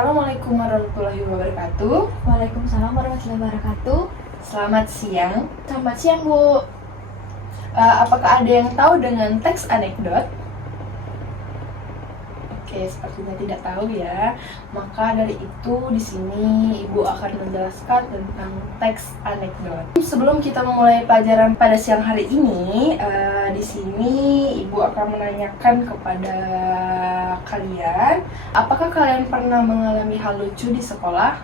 Assalamualaikum warahmatullahi wabarakatuh. Waalaikumsalam warahmatullahi wabarakatuh. Selamat siang. Selamat siang, Bu. Apakah ada yang tahu dengan teks anekdot? Oke, sepertinya tidak tahu ya. Maka dari itu di sini Ibu akan menjelaskan tentang teks anekdot. Sebelum kita memulai pelajaran pada siang hari ini, di sini Ibu akan menanyakan kepada kalian, apakah kalian pernah mengalami hal lucu di sekolah?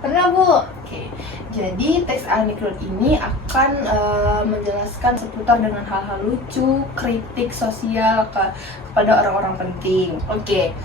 Pernah, Bu. Oke, jadi teks anekdot ini akan menjelaskan seputar dengan hal-hal lucu, kritik sosial kepada orang-orang penting. Oke,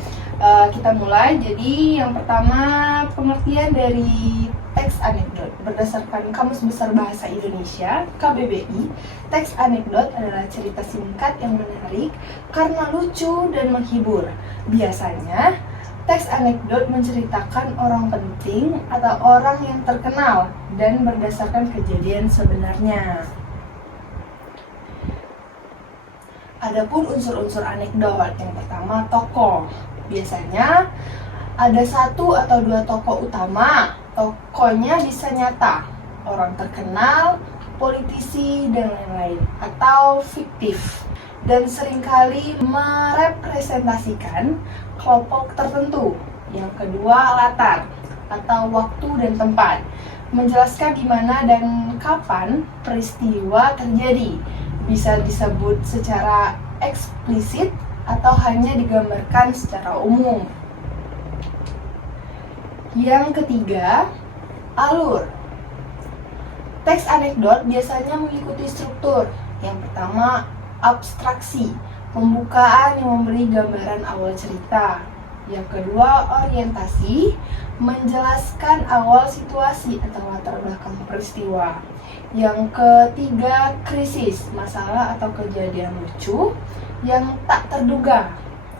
kita mulai. Jadi yang pertama, pengertian dari teks anekdot berdasarkan Kamus Besar Bahasa Indonesia (KBBI). Teks anekdot adalah cerita singkat yang menarik karena lucu dan menghibur. Biasanya teks anekdot menceritakan orang penting atau orang yang terkenal dan berdasarkan kejadian sebenarnya. Adapun unsur-unsur anekdot, yang pertama tokoh. Biasanya ada satu atau dua tokoh utama. Tokohnya bisa nyata, orang terkenal, politisi, dan lain-lain, atau fiktif. Dan seringkali merepresentasikan kelompok tertentu. Yang kedua, latar atau waktu dan tempat, menjelaskan di mana dan kapan peristiwa terjadi. Bisa disebut secara eksplisit atau hanya digambarkan secara umum. Yang ketiga, alur. Teks anekdot biasanya mengikuti struktur. Yang pertama, abstraksi, pembukaan yang memberi gambaran awal cerita. Yang kedua, orientasi, menjelaskan awal situasi atau latar belakang peristiwa. Yang ketiga, krisis, masalah atau kejadian lucu yang tak terduga.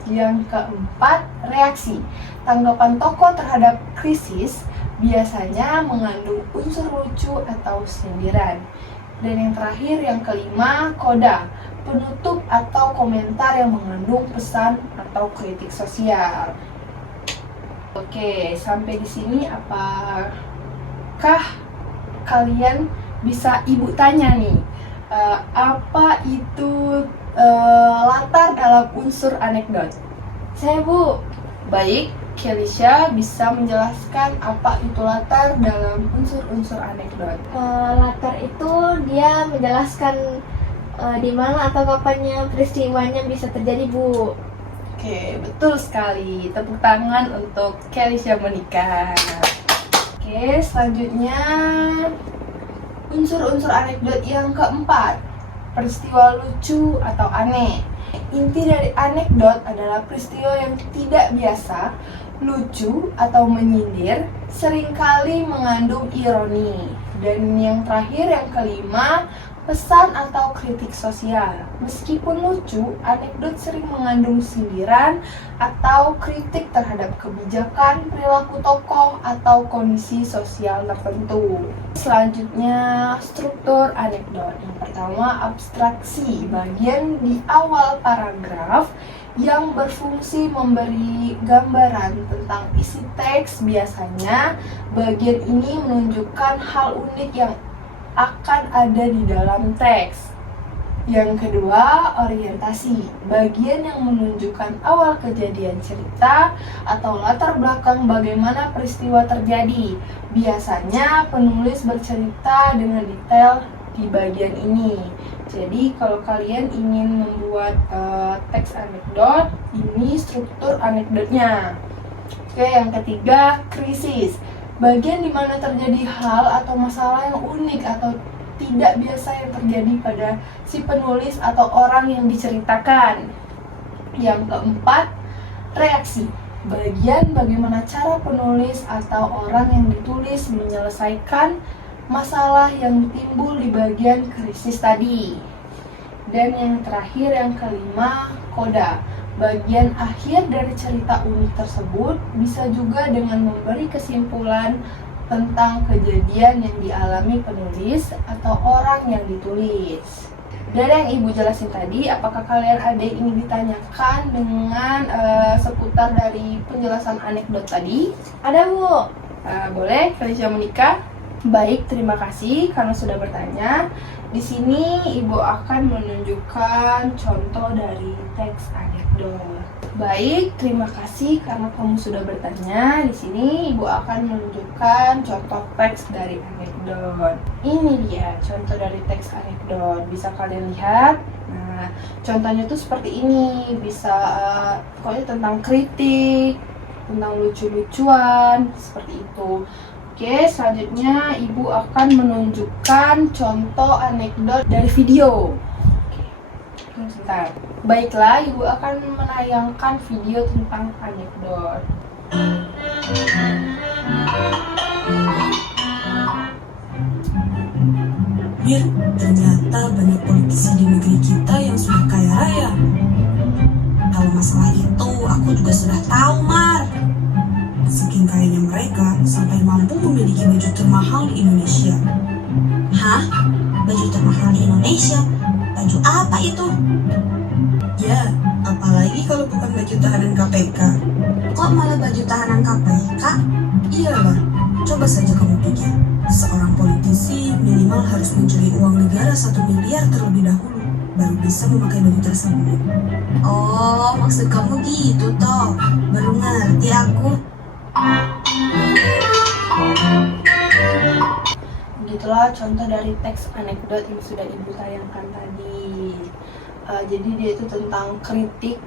Yang keempat, reaksi, tanggapan tokoh terhadap krisis biasanya mengandung unsur lucu atau sindiran. Dan yang terakhir, yang kelima, koda, penutup atau komentar yang mengandung pesan atau kritik sosial. Oke, sampai di sini apakah kalian bisa Ibu tanya nih, apa itu latar dalam unsur anekdot? Saya, Bu. Baik, Kelisha bisa menjelaskan apa itu latar dalam unsur-unsur anekdot. Latar itu dia menjelaskan di mana atau kapannya peristiwanya bisa terjadi, Bu. Oke, betul sekali. Tepuk tangan untuk Kelisha Monica. Oke, selanjutnya unsur-unsur anekdot yang keempat, peristiwa lucu atau aneh. Inti dari anekdot adalah peristiwa yang tidak biasa, lucu atau menyindir, seringkali mengandung ironi. Dan yang terakhir, yang kelima, pesan atau kritik sosial. Meskipun lucu, anekdot sering mengandung sindiran atau kritik terhadap kebijakan, perilaku tokoh, atau kondisi sosial tertentu. Selanjutnya, struktur anekdot. Yang pertama, abstraksi, bagian di awal paragraf yang berfungsi memberi gambaran tentang isi teks. Biasanya, bagian ini menunjukkan hal unik yang akan ada di dalam teks. Yang kedua, orientasi, bagian yang menunjukkan awal kejadian cerita atau latar belakang bagaimana peristiwa terjadi. Biasanya penulis bercerita dengan detail di bagian ini. Jadi kalau kalian ingin membuat teks anekdot, ini struktur anekdotnya. Oke, yang ketiga, krisis, bagian di mana terjadi hal atau masalah yang unik atau tidak biasa yang terjadi pada si penulis atau orang yang diceritakan. Yang keempat, reaksi, bagian bagaimana cara penulis atau orang yang ditulis menyelesaikan masalah yang timbul di bagian krisis tadi. Dan yang terakhir, yang kelima, koda, bagian akhir dari cerita unik tersebut, bisa juga dengan memberi kesimpulan tentang kejadian yang dialami penulis atau orang yang ditulis. Dari yang Ibu jelasin tadi, apakah kalian ada yang ingin ditanyakan dengan seputar dari penjelasan anekdot tadi? Ada Bu. Boleh, Felicia Monica? Baik, terima kasih karena sudah bertanya. Di sini Ibu akan menunjukkan contoh dari teks anekdot. Baik, terima kasih karena kamu sudah bertanya. Di sini Ibu akan menunjukkan contoh teks dari anekdot. Ini dia contoh dari teks anekdot. Bisa kalian lihat. Nah, contohnya tuh seperti ini. Bisa pokoknya tentang kritik, tentang lucu-lucuan, seperti itu. Oke, selanjutnya Ibu akan menunjukkan contoh anekdot dari video. Sebentar. Baiklah, Ibu akan menayangkan video tentang anekdot. Mir, ternyata banyak politisi di negeri kita yang sudah kaya raya. Kalau masalah itu, aku juga sudah tahu, Mar. Saking kayanya mereka sampai mampu memiliki baju termahal di Indonesia. Hah? Baju termahal di Indonesia? Baju apa itu? Ya, apalagi kalau bukan baju tahanan KPK. Kok malah baju tahanan KPK? Iyalah, coba saja kamu pikir. Seorang politisi minimal harus mencuri uang negara 1 miliar terlebih dahulu, baru bisa memakai baju tersebut. Oh, maksud kamu gitu toh? Baru ngerti aku. Begitulah contoh dari teks anekdot yang sudah Ibu tayangkan tadi. Jadi dia itu tentang kritik,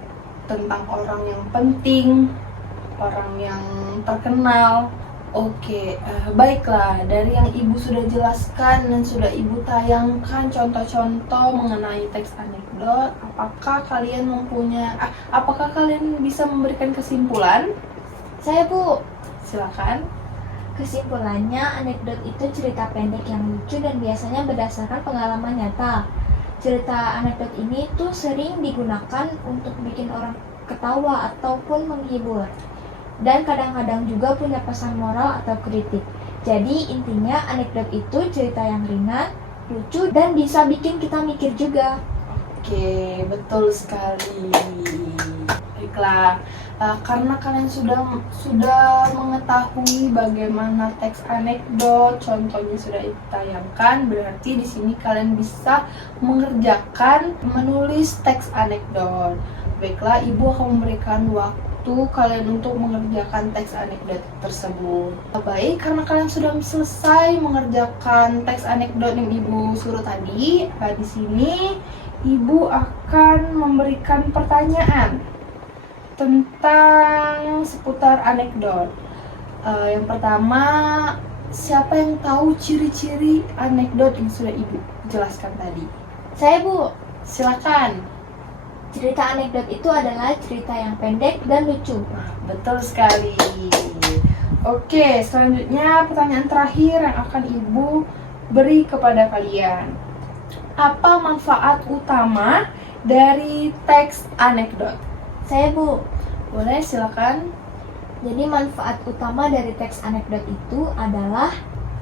tentang orang yang penting, orang yang terkenal. Oke, baiklah, dari yang Ibu sudah jelaskan dan sudah Ibu tayangkan contoh-contoh mengenai teks anekdot, apakah kalian bisa memberikan kesimpulan? Saya Bu. Silakan. Kesimpulannya, anekdot itu cerita pendek yang lucu dan biasanya berdasarkan pengalaman nyata. Cerita anekdot ini tuh sering digunakan untuk bikin orang ketawa ataupun menghibur. Dan kadang-kadang juga punya pesan moral atau kritik. Jadi intinya anekdot itu cerita yang ringan, lucu, dan bisa bikin kita mikir juga. Oke, betul sekali. Baiklah, karena kalian sudah mengetahui bagaimana teks anekdot, contohnya sudah ditayangkan, berarti di sini kalian bisa mengerjakan menulis teks anekdot. Baiklah, Ibu akan memberikan waktu kalian untuk mengerjakan teks anekdot tersebut. Baik, karena kalian sudah selesai mengerjakan teks anekdot yang Ibu suruh tadi, di sini Ibu akan memberikan pertanyaan tentang seputar anekdot. Yang pertama, siapa yang tahu ciri-ciri anekdot yang sudah Ibu jelaskan tadi? Saya Bu. Silakan. Cerita anekdot itu adalah cerita yang pendek dan lucu. Betul sekali. Oke, selanjutnya pertanyaan terakhir yang akan Ibu beri kepada kalian. Apa manfaat utama dari teks anekdot? Saya Bu. Boleh, silakan. Jadi manfaat utama dari teks anekdot itu adalah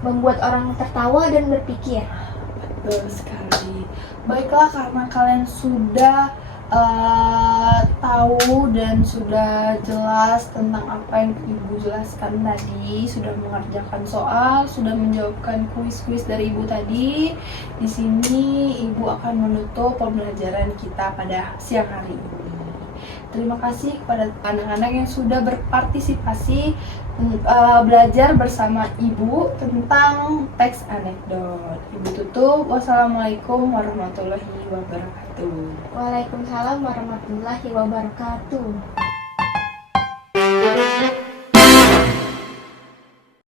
membuat orang tertawa dan berpikir. Betul sekali. Baiklah, karena kalian sudah tahu dan sudah jelas tentang apa yang Ibu jelaskan tadi, sudah mengerjakan soal, sudah menjawabkan kuis-kuis dari Ibu tadi. Di sini Ibu akan menutup pembelajaran kita pada siang hari ini. Terima kasih kepada anak-anak yang sudah berpartisipasi belajar bersama Ibu tentang teks anekdot. Ibu tutup. Wassalamualaikum warahmatullahi wabarakatuh. Waalaikumsalam warahmatullahi wabarakatuh.